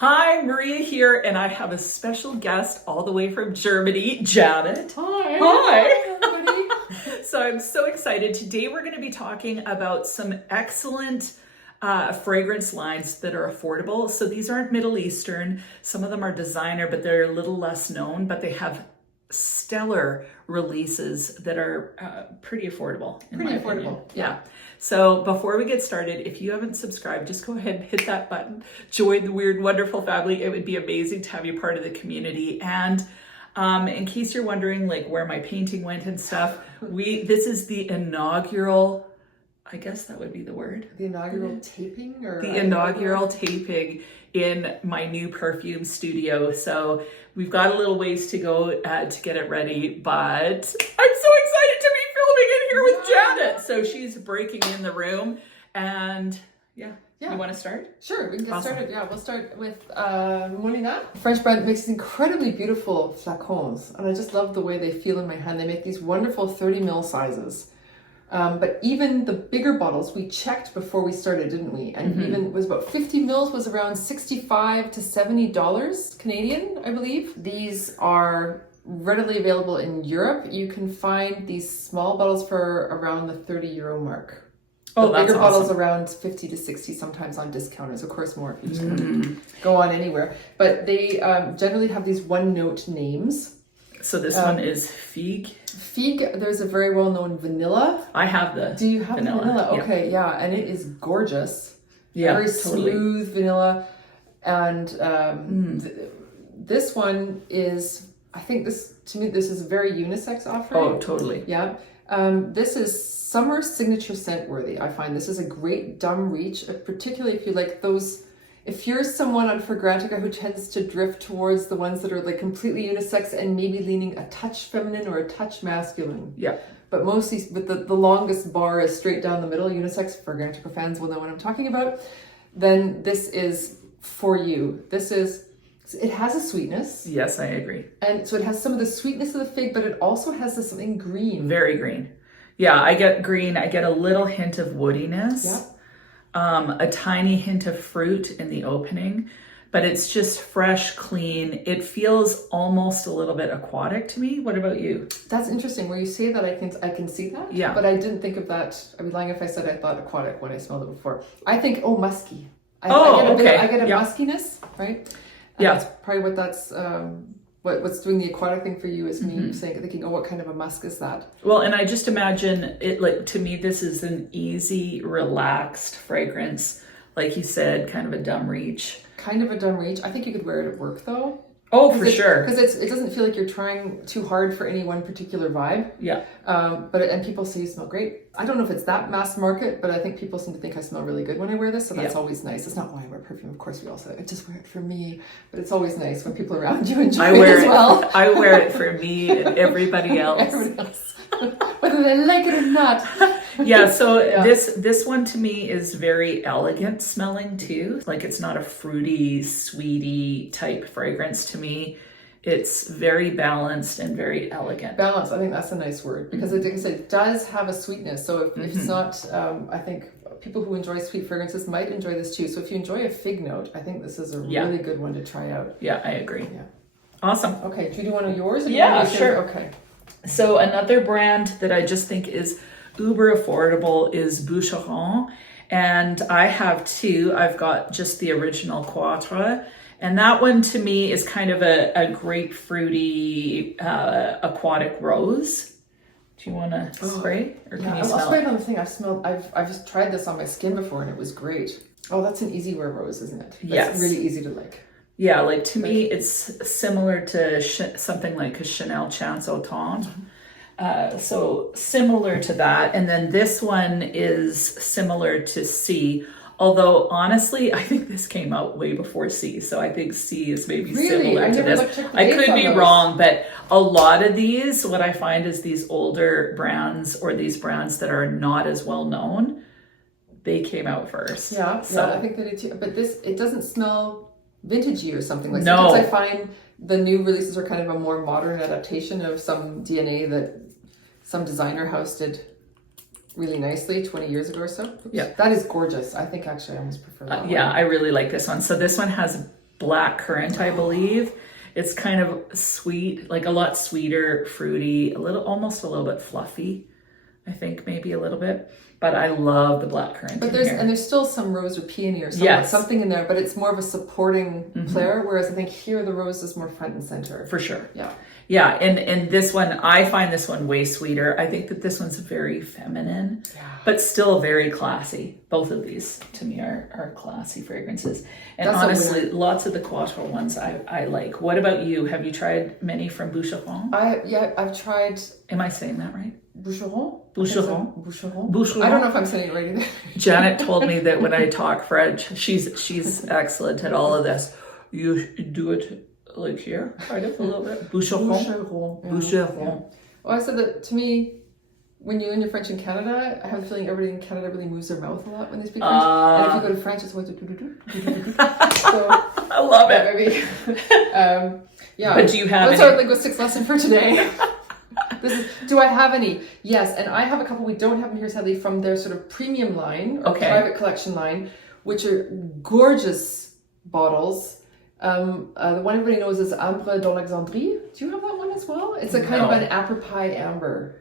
Hi, Maria here, and I have a special guest all the way from Germany, Janet. Hi. Hi. Everybody. So I'm so excited. Today we're going to be talking about some excellent fragrance lines that are affordable. So these aren't Middle Eastern. Some of them are designer, but they're a little less known, but they have stellar releases that are pretty affordable. Pretty affordable. Yeah. So before we get started, if you haven't subscribed, just go ahead and hit that button. Join the Weird Wonderful family. It would be amazing to have you part of the community. And in case you're wondering like where my painting went and stuff, this is the inaugural, I guess that would be the word. The inaugural taping, or the inaugural taping in my new perfume studio. So we've got a little ways to go to get it ready, but I'm so excited to be filming in here with Janet. So she's breaking in the room, and yeah. You want to start? Sure, we can get started. Yeah, we'll start with Molinard. French brand makes these incredibly beautiful flacons, and I just love the way they feel in my hand. They make these wonderful 30 ml sizes. But even the bigger bottles, we checked before we started, didn't we? And even it was about 50 mils was around $65 to $70 Canadian, I believe. These are readily available in Europe. You can find these small bottles for around the €30 mark. The bigger bottles around 50 to 60, sometimes on discounters. Of course, more if you just go on anywhere. But they generally have these one-note names. So this one is Figue. Figue, there's a very well-known vanilla. I have the Do you have vanilla? the vanilla? Okay, yeah, and it is gorgeous. Yeah, very totally. Smooth vanilla. And this one is, I think to me, this is a very unisex offering. Oh, totally. Yeah. This is summer signature scent worthy. I find this is a great dumb reach, particularly if you like those. If you're someone on Fragrantica who tends to drift towards the ones that are like completely unisex and maybe leaning a touch feminine or a touch masculine. Yeah. But mostly, but the longest bar is straight down the middle, unisex, Fragrantica fans will know what I'm talking about. Then this is for you. It has a sweetness. Yes, I agree. And so it has some of the sweetness of the fig, but it also has this something green. Very green. Yeah, I get green. I get a little hint of woodiness. Yeah. A tiny hint of fruit in the opening, but it's just fresh, clean. It feels almost a little bit aquatic to me. What about you? That's interesting. Where you say that, I can see that. Yeah. But I didn't think of that. I'd be lying if I said I thought aquatic when I smelled it before. I think, musky. I get a muskiness, right? And that's probably what that's what's doing the aquatic thing for you is me thinking, what kind of a musk is that? Well, and I just imagine it, like, to me, this is an easy, relaxed fragrance. Like you said, kind of a dumb reach. Kind of a dumb reach. I think you could wear it at work though. Oh, for sure. Because it doesn't feel like you're trying too hard for any one particular vibe. Yeah. And people say you smell great. I don't know if it's that mass market, but I think people seem to think I smell really good when I wear this, so that's always nice. It's not why I wear perfume. Of course, we all say I just wear it for me, but it's always nice when people around you enjoy it as well. I wear it for me and everybody else. Everybody else. Whether they like it or not. Yeah, so this one to me is very elegant smelling too. Like, it's not a fruity, sweetie type fragrance to me. It's very balanced and very elegant. Balanced, I think that's a nice word, because it does have a sweetness. So if it's not, I think people who enjoy sweet fragrances might enjoy this too. So if you enjoy a fig note, I think this is a really good one to try out. Yeah, I agree. Yeah. Awesome. Okay, do you do one of yours? Yeah, sure. Okay. So another brand that I just think is uber affordable is Boucheron. And I have two. I've got just the original Quatre. And that one to me is kind of a grapefruity aquatic rose. Do you want to spray, or can you smell? I'll spray it on the thing. I've just tried this on my skin before, and it was great. Oh, that's an easy wear rose, isn't it? Yes. It's really easy to like. Yeah, like to me, it's similar to something like a Chanel Chance Automne. So similar to that. And then this one is similar to C. Although, honestly, I think this came out way before C. So I think C is maybe similar to this. I could be wrong, but a lot of these, what I find is these older brands, or these brands that are not as well known, they came out first. Yeah, so I think they did too. But it doesn't smell vintagey or something. Like, no. Sometimes I find the new releases are kind of a more modern adaptation of some DNA that some designer house did really nicely 20 years ago or so. Oops. Yeah. That is gorgeous. I think actually I almost prefer that one. Yeah, I really like this one. So this one has black currant, I believe. It's kind of sweet, like a lot sweeter, fruity, almost a little bit fluffy. I think maybe a little bit, but I love the black currant. But there's still some rose or peony or something in there, but it's more of a supporting player. Whereas I think here the rose is more front and center. For sure. Yeah. Yeah, and this one, I find this one way sweeter. I think that this one's very feminine, but still very classy. Both of these, to me, are classy fragrances. And That's honestly, lots of the Quattro ones I like. What about you? Have you tried many from Boucheron? I've tried... Am I saying that right? Boucheron? Boucheron. I don't know if I'm saying it right either. Janet told me that when I talk French, she's excellent at all of this. You do it like here, kind of a little bit. Boucheron. Boucheron. Well, I said that to me, when you learn your French in Canada, I have a feeling everybody in Canada really moves their mouth a lot when they speak French. And if you go to France, it's what so I love it. Maybe. Yeah. But do you have That's our linguistics lesson for today. Do I have any? Yes, and I have a couple we don't have them here sadly from their sort of premium line or private collection line, which are gorgeous bottles. The one everybody knows is Ambre d'Alexandrie. Do you have that one as well? It's a kind of an apple pie amber.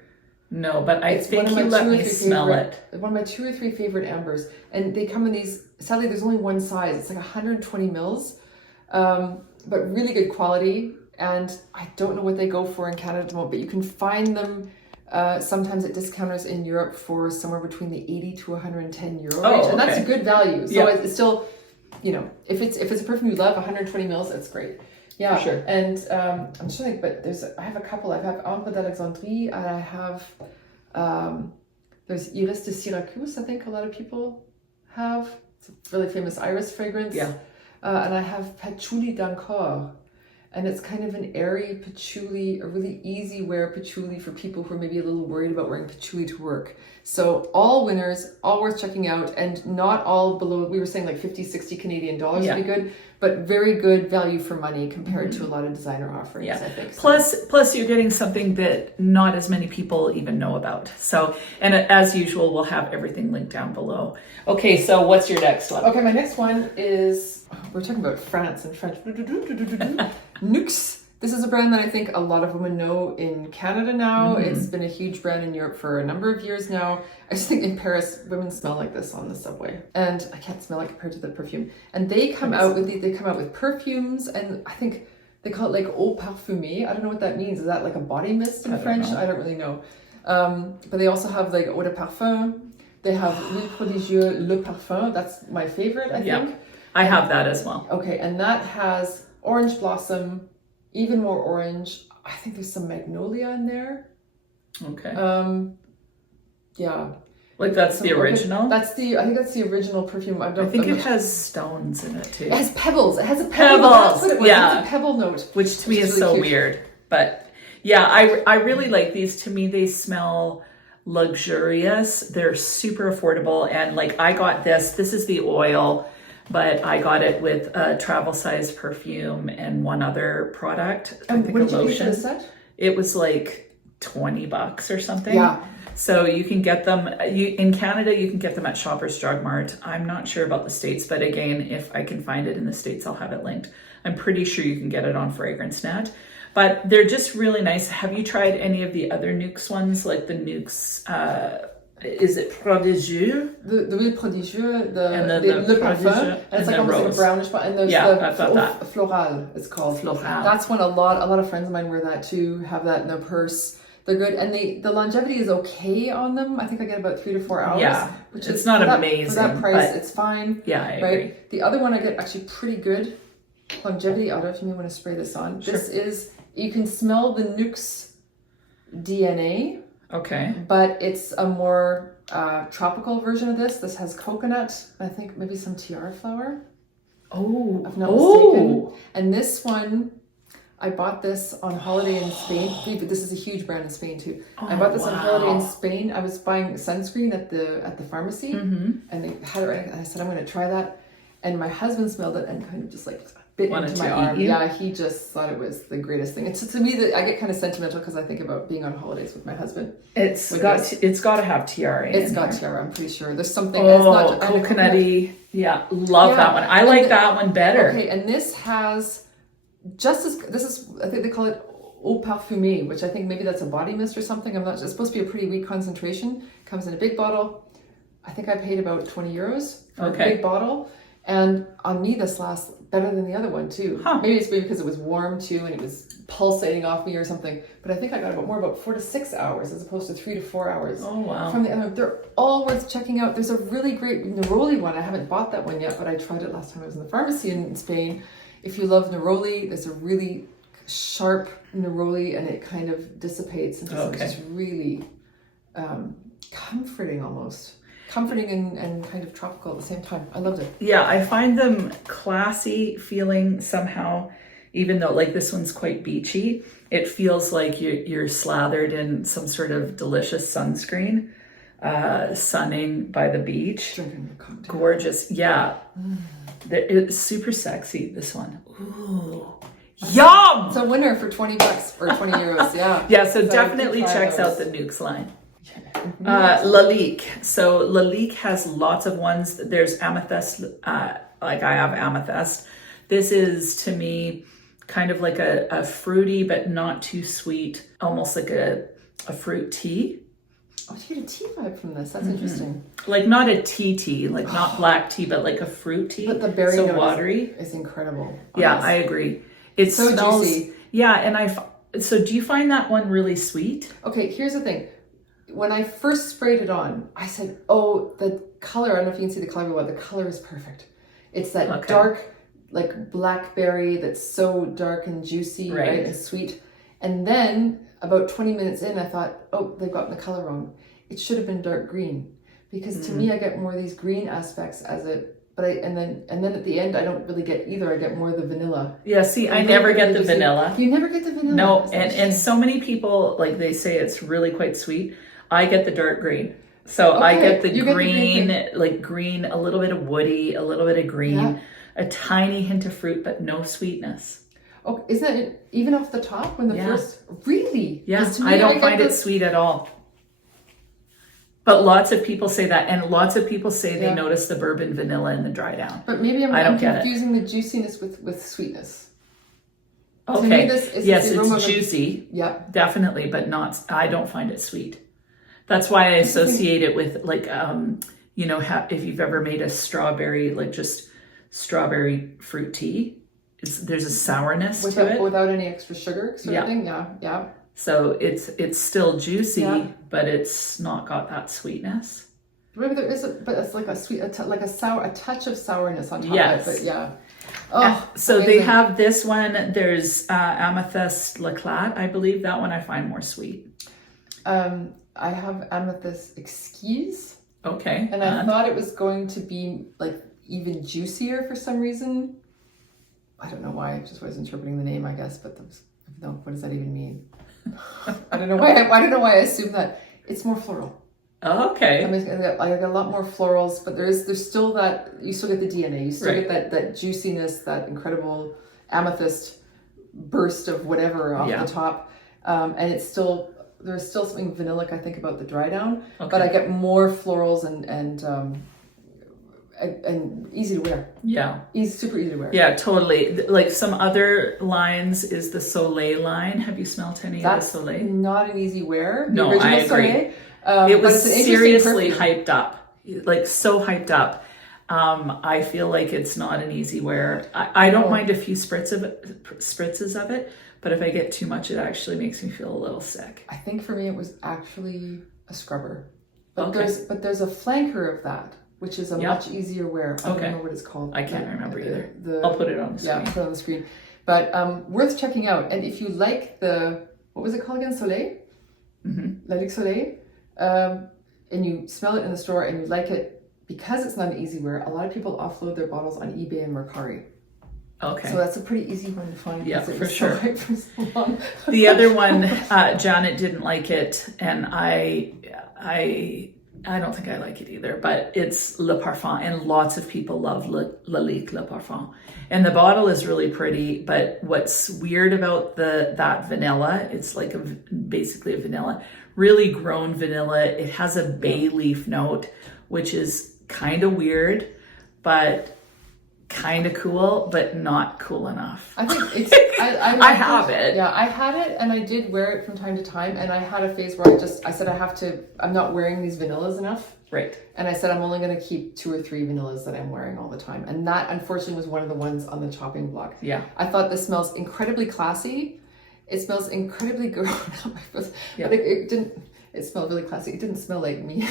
No, but I think you let me smell it. One of my 2 or 3 favorite ambers. And they come in these, sadly there's only one size. It's like 120 mils, but really good quality. And I don't know what they go for in Canada at the moment, but you can find them sometimes at discounters in Europe for somewhere between the 80 to 110 euro range. And that's a good value. So it's still, you know, if it's a perfume you love, 120 mils, that's great. Yeah, for sure. And I'm just thinking, but I have a couple. I have Ambre d'Alexandrie, and I have there's Iris de Syracuse. I think a lot of people have. It's a really famous iris fragrance. Yeah. And I have Patchouli d'Ancor. And it's kind of an airy patchouli, a really easy wear patchouli for people who are maybe a little worried about wearing patchouli to work. So all winners, all worth checking out, and not all below, we were saying like 50, 60 Canadian dollars would be good, but very good value for money compared to a lot of designer offerings, I think. Plus you're getting something that not as many people even know about. So, and as usual, we'll have everything linked down below. Okay, so what's your next one? Okay, my next one is, we're talking about France and French. Nuxe. This is a brand that I think a lot of women know in Canada now. It's been a huge brand in Europe for a number of years now. I just think in Paris, women smell like this on the subway. And I can't smell it compared to the perfume. And they come out with perfumes, and I think they call it like eau parfumée. I don't know what that means. Is that like a body mist in French? I don't really know. But they also have like eau de parfum. They have L'Huile Prodigieuse Le Parfum. That's my favorite, I think. I have that as well. Okay, and that has orange blossom, even more orange. I think there's some magnolia in there. Okay. Yeah. Like that's the original? I think that's the original perfume. I think it has stones in it too. It has pebbles. It has a pebble. That's what it was. Yeah. It's a pebble note. Which to me is really so weird. But yeah, I really like these. To me, they smell luxurious. They're super affordable. And like I got this is the oil, but I got it with a travel size perfume and one other product. I think what a did you lotion. pay for the set? It was like $20 or something. Yeah. So you can get them in Canada. You can get them at Shoppers Drug Mart. I'm not sure about the States, but again, if I can find it in the States, I'll have it linked. I'm pretty sure you can get it on FragranceNet. But they're just really nice. Have you tried any of the other Nuxe ones, like the Nuxe? Is it Prodigieux? The Huile Prodigieuse, the Le Parfum, and it's like almost like a brownish, and there's the Floral, it's called. Floral. That's one a lot of friends of mine wear that too, have that in their purse. They're good, and the longevity is okay on them. I think I get about 3 to 4 hours. Yeah, which it's not amazing. For that price, it's fine. Yeah, I agree. The other one I get actually pretty good longevity. I don't know if you may want to spray this on. Sure. This is, you can smell the Nuxe DNA. Okay. But it's a more tropical version of this. This has coconut, I think maybe some tiara flower. Oh. If I'm not mistaken. And this one, I bought this on holiday in Spain. This is a huge brand in Spain too. I bought this on holiday in Spain. I was buying sunscreen at the pharmacy, and they had it right. And I said, I'm going to try that. And my husband smelled it and kind of just like bit Wanted into my to arm. eat you? Yeah, he just thought it was the greatest thing. It's to me that I get kind of sentimental because I think about being on holidays with my husband. It's With got this. it's got to have tiara. It's in got there. tiara. I'm pretty sure there's something. It's Oh, not and coconutty. Yeah, love Yeah, that one. I and like the- that one better. Okay, and this has just as this is. I think they call it eau parfumée, which I think maybe that's a body mist or something. I'm not. It's supposed to be a pretty weak concentration. Comes in a big bottle. I think I paid about 20 euros for a big bottle. And on me, this lasts better than the other one too. Huh. Maybe it's because it was warm too and it was pulsating off me or something. But I think I got about 4 to 6 hours as opposed to 3 to 4 hours. Oh, wow. From the other, they're all worth checking out. There's a really great neroli one. I haven't bought that one yet, but I tried it last time I was in the pharmacy in Spain. If you love neroli, there's a really sharp neroli and it kind of dissipates into something just really comforting almost. Comforting and kind of tropical at the same time. I loved it. Yeah, I find them classy feeling somehow, even though like this one's quite beachy. It feels like you're slathered in some sort of delicious sunscreen, sunning by the beach. Drinking your cocktail. Gorgeous. Yeah. It's super sexy, this one. Ooh. Yum! It's a winner for 20 bucks or 20 euros. Yeah. Yeah, so I definitely did try checks out those. the Nuxe line. Lalique. So Lalique has lots of ones. There's amethyst, like I have amethyst. This is to me kind of like a fruity but not too sweet, almost like a fruit tea. Oh, you get a tea vibe from this. That's interesting. Like not a tea, like not black tea, but like a fruit tea. But the berry so note watery. is incredible. Yeah, Honest. I agree. It So smells. juicy. Yeah, and so do you find that one really sweet? Okay, here's the thing. When I first sprayed it on, I said, oh, the color, I don't know if you can see the color, but the color is perfect. It's that dark, like blackberry that's so dark and juicy, right? And sweet. And then about 20 minutes in, I thought, oh, they've gotten the color wrong. It should have been dark green. Because to me, I get more of these green aspects as it, but and then at the end, I don't really get either. I get more of the vanilla. Yeah, see, I never get the vanilla. You never get the vanilla? No, and so many people, like they say it's really quite sweet. I get the dark green. So I get the green, like green, a little bit of woody, a little bit of green, a tiny hint of fruit, but no sweetness. Oh, isn't that even off the top when the first, really? Yeah, I don't find it sweet at all. But lots of people say that, and lots of people say they notice the bourbon vanilla in the dry down. But maybe I'm confusing the juiciness with sweetness. Okay, me, it's juicy. Yeah. Definitely, but not, I don't find it sweet. That's why I associate it with like, you know, if you've ever made a strawberry, like just strawberry fruit tea, there's a sourness to it. Without any extra sugar sort of thing. Yeah. So it's still juicy, but it's not got that sweetness. Maybe there is, but it's like a sweet, like a touch of sourness on top of it. But yeah. Oh, so amazing. They have this one. There's Amethyst L'Eclat, I believe. That one I find more sweet. I have Amethyst Exquise. Okay. And I thought it was going to be like even juicier for some reason. I don't know why. I just was interpreting the name, I guess. But what does that even mean? I don't know why. I don't know why I assume that. It's more floral. Oh, okay. I got a lot more florals, but there's still that. You still get the DNA. You still get that juiciness, that incredible amethyst burst of whatever off the top, and it's still. There's still something vanillic, I think, about the dry down, but I get more florals and easy to wear. Yeah. Super easy to wear. Yeah, totally. Like some other lines is the Soleil line. Have you smelt any of the Soleil? Not an easy wear. No, I agree. It was seriously hyped up. Like so hyped up. I feel like it's not an easy wear. I don't mind a few spritzes of it, but if I get too much, it actually makes me feel a little sick. I think for me, it was actually a scrubber. But there's a flanker of that, which is a much easier wear. I don't know what it's called. I can't remember either. I'll put it on the screen. Yeah, put it on the screen. But worth checking out. And if you like what was it called again? Soleil? Mm-hmm. Lalique Soleil. And you smell it in the store and you like it, because it's not an easy wear, a lot of people offload their bottles on eBay and Mercari. Okay. So that's a pretty easy one to find. Yeah, for sure. For so long. The other one, Janet didn't like it, and I I don't think I like it either, but it's Le Parfum, and lots of people love Lalique Le Parfum. And the bottle is really pretty, but what's weird about that vanilla, it's like basically a vanilla, really grown vanilla. It has a bay leaf note, which is kind of weird, but kind of cool, but not cool enough. I think it's. I have it. Yeah, I had it, and I did wear it from time to time. And I had a phase where I said I'm not wearing these vanillas enough. Right. And I said I'm only going to keep 2 or 3 vanillas that I'm wearing all the time. And that, unfortunately, was one of the ones on the chopping block. Yeah. I thought this smells incredibly classy. It smells incredibly grown up. But it didn't. It smelled really classy. It didn't smell like me.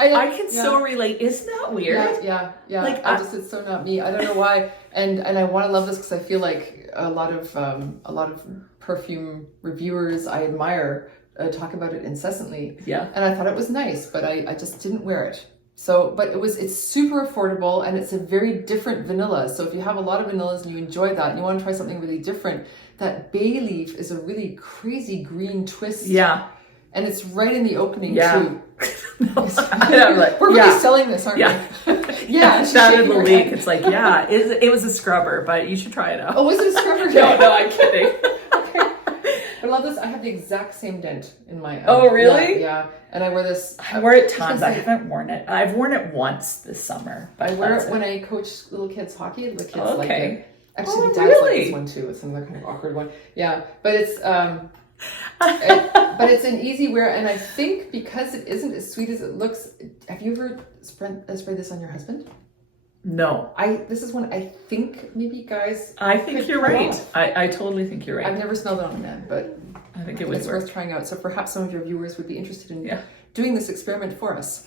I can so relate. Isn't that weird? Yeah. Like it's so not me. I don't know why. And I want to love this because I feel like a lot of perfume reviewers I admire talk about it incessantly. Yeah. And I thought it was nice, but I just didn't wear it. So, but it's super affordable, and it's a very different vanilla. So if you have a lot of vanillas and you enjoy that and you want to try something really different, that bay leaf is a really crazy green twist. Yeah. And it's right in the opening too. I'm like, we're really selling this, aren't we? Yeah. That and Lalique. It's like, it was a scrubber, but you should try it out. Oh, was it a scrubber? No, I'm kidding. Okay. I love this. I have the exact same dent in my. Oh, really? Yeah. And I wear this. I wear it tons. I haven't worn it. I've worn it once this summer. I wear it when I coach little kids hockey. The kids like it. Actually, the dads like this one too. It's another kind of awkward one. Yeah, but it's but it's an easy wear, and I think because it isn't as sweet as it looks. Have you ever sprayed this on your husband? No. This is one I think maybe guys. I think you're right. I totally think you're right. I've never smelled it on a man, but I think it was worth trying out. So perhaps some of your viewers would be interested in doing this experiment for us.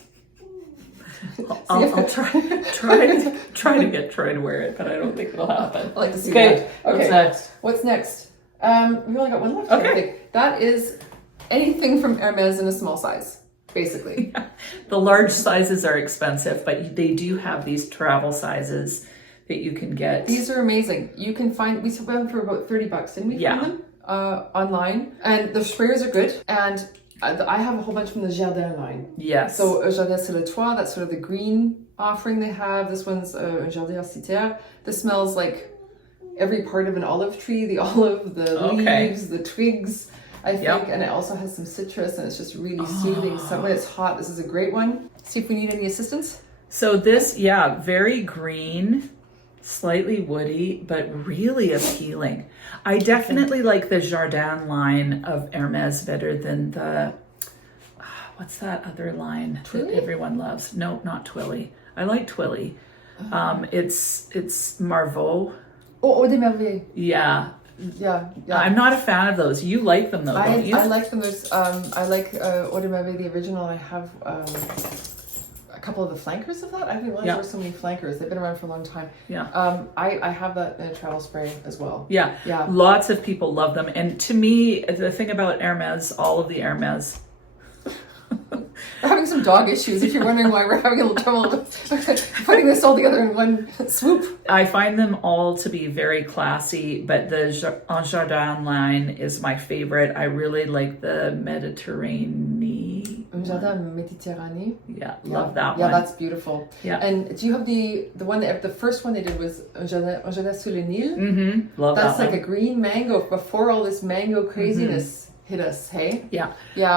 I'll try to get Troy to wear it, but I don't think it'll happen. I like to see that. Okay. What's next? We've only got one left. Okay. I think. That is anything from Hermes in a small size, basically. Yeah. The large sizes are expensive, but they do have these travel sizes that you can get. These are amazing. You can find, we sold them for about $30, didn't we? Yeah. Find them online, and the sprayers are good. And I have a whole bunch from the Jardin line. Yes. So Jardin c'est le toit, that's sort of the green offering they have. This one's Jardin Citer. This smells like every part of an olive tree, the olive, the leaves, the twigs, I think. And it also has some citrus, and it's just really soothing. So when it's hot, this is a great one. See if we need any assistance. So this, very green, slightly woody, but really appealing. I definitely like the Jardin line of Hermes better than the, what's that other line that everyone loves? No, not Twilly. I like Twilly. It's Marvaux. Oh, Eau de Merveille. Yeah. Yeah. I'm not a fan of those. You like them though, don't you? I like them. There's I like Eau de Merveille, the original. I have a couple of the flankers of that. I didn't realize there were so many flankers. They've been around for a long time. Yeah. I have that in a travel spray as well. Yeah. Lots of people love them. And to me, the thing about Hermes, all of the Hermes. We're having some dog issues, if you're wondering why we're having a little trouble putting this all together in one swoop. I find them all to be very classy, but the Jardin line is my favorite. I really like the Mediterranean. Jardin Méditerranée. Yeah, love that one. Yeah, that's beautiful. Yeah. And do you have the one that the first one they did was Jardin sous le Nil? Mm-hmm. Love that's that like one. a green mango before all this mango craziness. Hit us, hey? Yeah.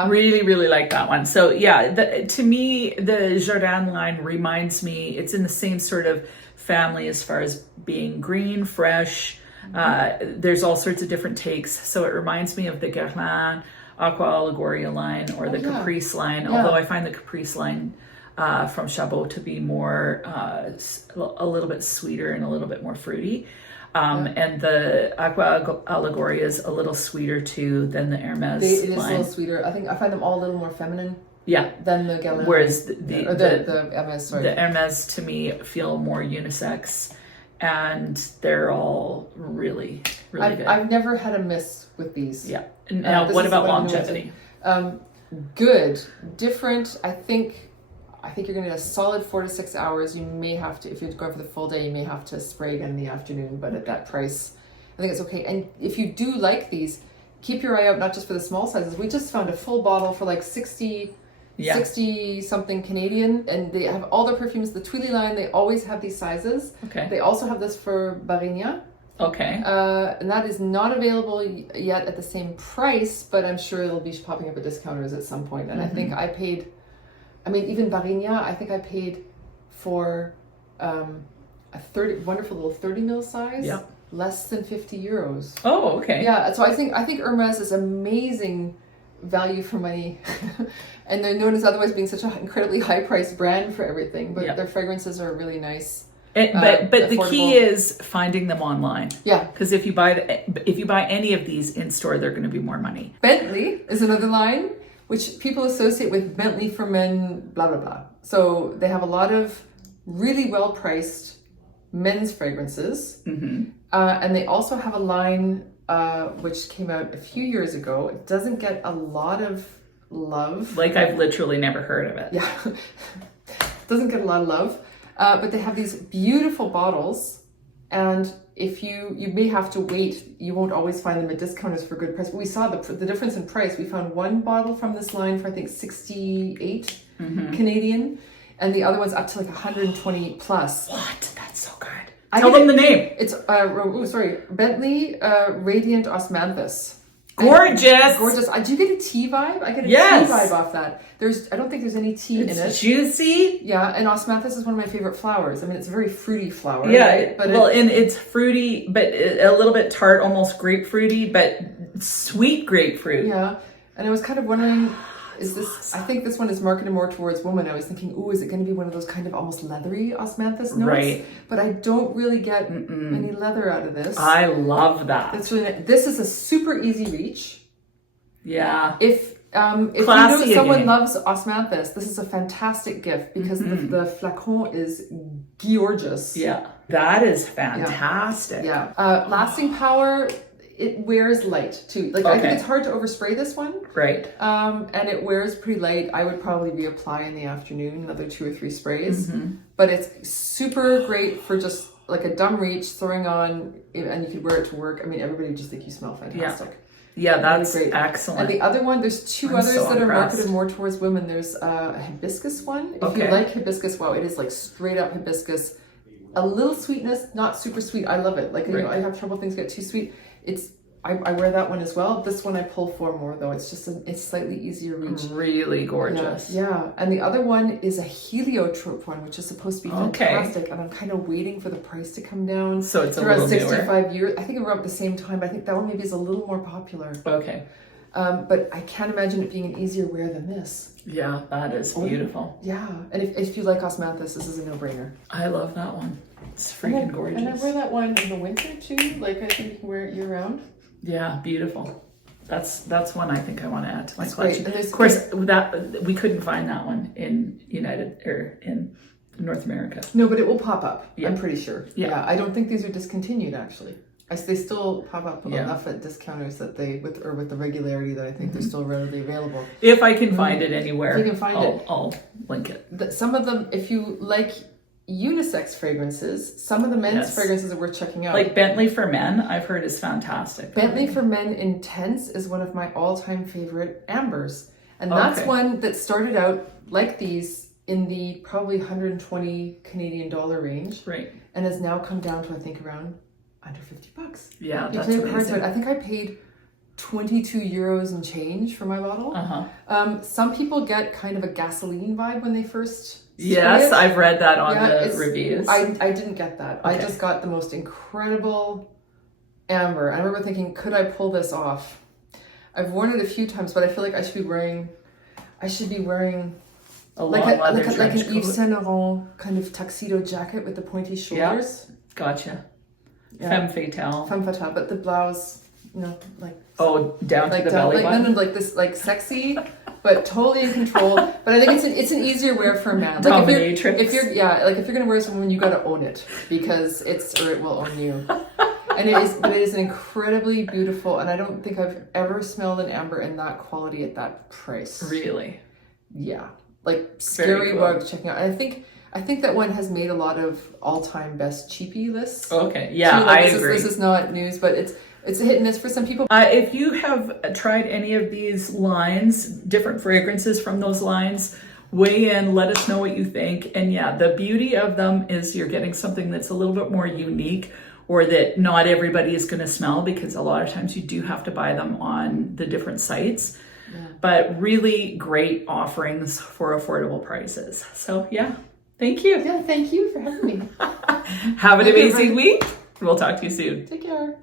Really, really like that one. So to me, the Jardin line reminds me, it's in the same sort of family as far as being green, fresh. There's all sorts of different takes. So it reminds me of the Guerlain Aqua Allegoria line or the Caprice line, although I find the Caprice line from Chabot to be more, a little bit sweeter and a little bit more fruity. And the Aqua Allegoria is a little sweeter too than the Hermes line. It is a little sweeter. I think I find them all a little more feminine. Than the Guerlain. Whereas the Hermes, sorry. The Hermes to me feel more unisex, and they're all really, really good. I've never had a miss with these. Yeah. Now, what about longevity? Good, different. I think you're going to need a solid 4 to 6 hours. You may have to, if you're going for the full day, you may have to spray again in the afternoon, but at that price, I think it's okay. And if you do like these, keep your eye out, not just for the small sizes. We just found a full bottle for like $60 Yeah. 60 something Canadian, and they have all their perfumes. The Tuileries line, they always have these sizes. Okay. They also have this for Haramiain. Okay. And that is not available yet at the same price, but I'm sure it'll be popping up at discounters at some point. And I think I paid, I mean, even Haramiain, I think I paid for a wonderful little 30 ml size, less than 50 euros. Oh, okay. Yeah, so I think Hermes is amazing value for money. And they're known as otherwise being such an incredibly high priced brand for everything, but their fragrances are really nice. But the key is finding them online. Yeah. Because if you buy any of these in store, they're going to be more money. Bentley is another line which people associate with Bentley for men, blah blah blah. So they have a lot of really well priced men's fragrances, and they also have a line which came out a few years ago. It doesn't get a lot of love. Like I've literally never heard of it. Yeah, doesn't get a lot of love. But they have these beautiful bottles, and if you may have to wait, you won't always find them at discounters for good price. But we saw the difference in price. We found one bottle from this line for I think 68 Canadian, and the other one's up to like 120 plus. What? That's so good. Tell them the name. It's Bentley Radiant Osmanthus. Gorgeous. Gorgeous. Do you get a tea vibe? I get a tea vibe off that. I don't think there's any tea in it. It's juicy. Yeah, and Osmanthus is one of my favorite flowers. I mean, it's a very fruity flower. Yeah, right? But and it's fruity, but a little bit tart, almost grapefruity, but sweet grapefruit. Yeah, and I was kind of wondering, is this? I think this one is marketed more towards women. I was thinking, is it going to be one of those kind of almost leathery Osmanthus notes? Right. But I don't really get any leather out of this. I love that. That's really nice. This is a super easy reach. Yeah. If you know someone loves Osmanthus, this is a fantastic gift because the flacon is gorgeous. Yeah, that is fantastic. Yeah. Lasting power, it wears light too. Like I think it's hard to overspray this one. Right. And it wears pretty light. I would probably reapply in the afternoon, another 2 or 3 sprays. But it's super great for just like a dumb reach, throwing on, and you could wear it to work. I mean, everybody would just think you smell fantastic. Yeah, that's really great. Excellent. And the other one, there's two others that are marketed more towards women. There's a hibiscus one. If you like hibiscus, wow, it is like straight up hibiscus. A little sweetness, not super sweet. I love it. Like, you know, I have trouble things get too sweet. I wear that one as well. This one I pull for more though. It's just it's slightly easier reach. Really gorgeous. Yeah. And the other one is a heliotrope one, which is supposed to be fantastic. And I'm kind of waiting for the price to come down. So it's around 65 years. I think we're up at the same time, but I think that one maybe is a little more popular. Okay. But I can't imagine it being an easier wear than this. Yeah, that is beautiful. Yeah. And if you like Osmanthus, this is a no-brainer. I love that one. It's freaking gorgeous. And I wear that one in the winter too. Like I think you can wear it year-round. Yeah, beautiful. That's one I think I want to add to my collection. Of course, that we couldn't find that one in in North America. No, but it will pop up. Yeah. I'm pretty sure. Yeah, I don't think these are discontinued actually. They still pop up enough at discounters that with the regularity that I think they're still readily available. If I can find it anywhere, if you can find I'll link it. Some of them, if you like unisex fragrances, some of the men's fragrances are worth checking out. Like Bentley for Men, I've heard is fantastic. Bentley for Men Intense is one of my all-time favorite ambers. And that's one that started out like these in the probably 120 Canadian dollar range. Right. And has now come down to I think around under $50. Yeah, that's amazing. I think I paid 22 euros and change for my bottle. Some people get kind of a gasoline vibe when they first Yes, I've read that on the reviews. I didn't get that. I just got the most incredible amber. I remember thinking, could I pull this off? I've worn it a few times, but I feel like I should be wearing like an Yves Saint Laurent kind of tuxedo jacket with the pointy shoulders. Yeah, gotcha. Femme fatale, but the blouse, like down to the belly button. Like this, like sexy, but totally in control. But I think it's an easier wear for a man. Like if you're gonna wear this woman, you gotta own it because it will own you. And it is an incredibly beautiful, and I don't think I've ever smelled an amber in that quality at that price. Really? Yeah, like scary worth checking out. I think that one has made a lot of all-time best cheapie lists. Okay, yeah, so, I agree. This is not news, but It's a hit and miss for some people. If you have tried any of these lines, different fragrances from those lines, weigh in, let us know what you think. And yeah, the beauty of them is you're getting something that's a little bit more unique, or that not everybody is going to smell, because a lot of times you do have to buy them on the different sites. Yeah. But really great offerings for affordable prices. So yeah, thank you. Yeah, thank you for having me. Have an amazing week. We'll talk to you soon. Take care.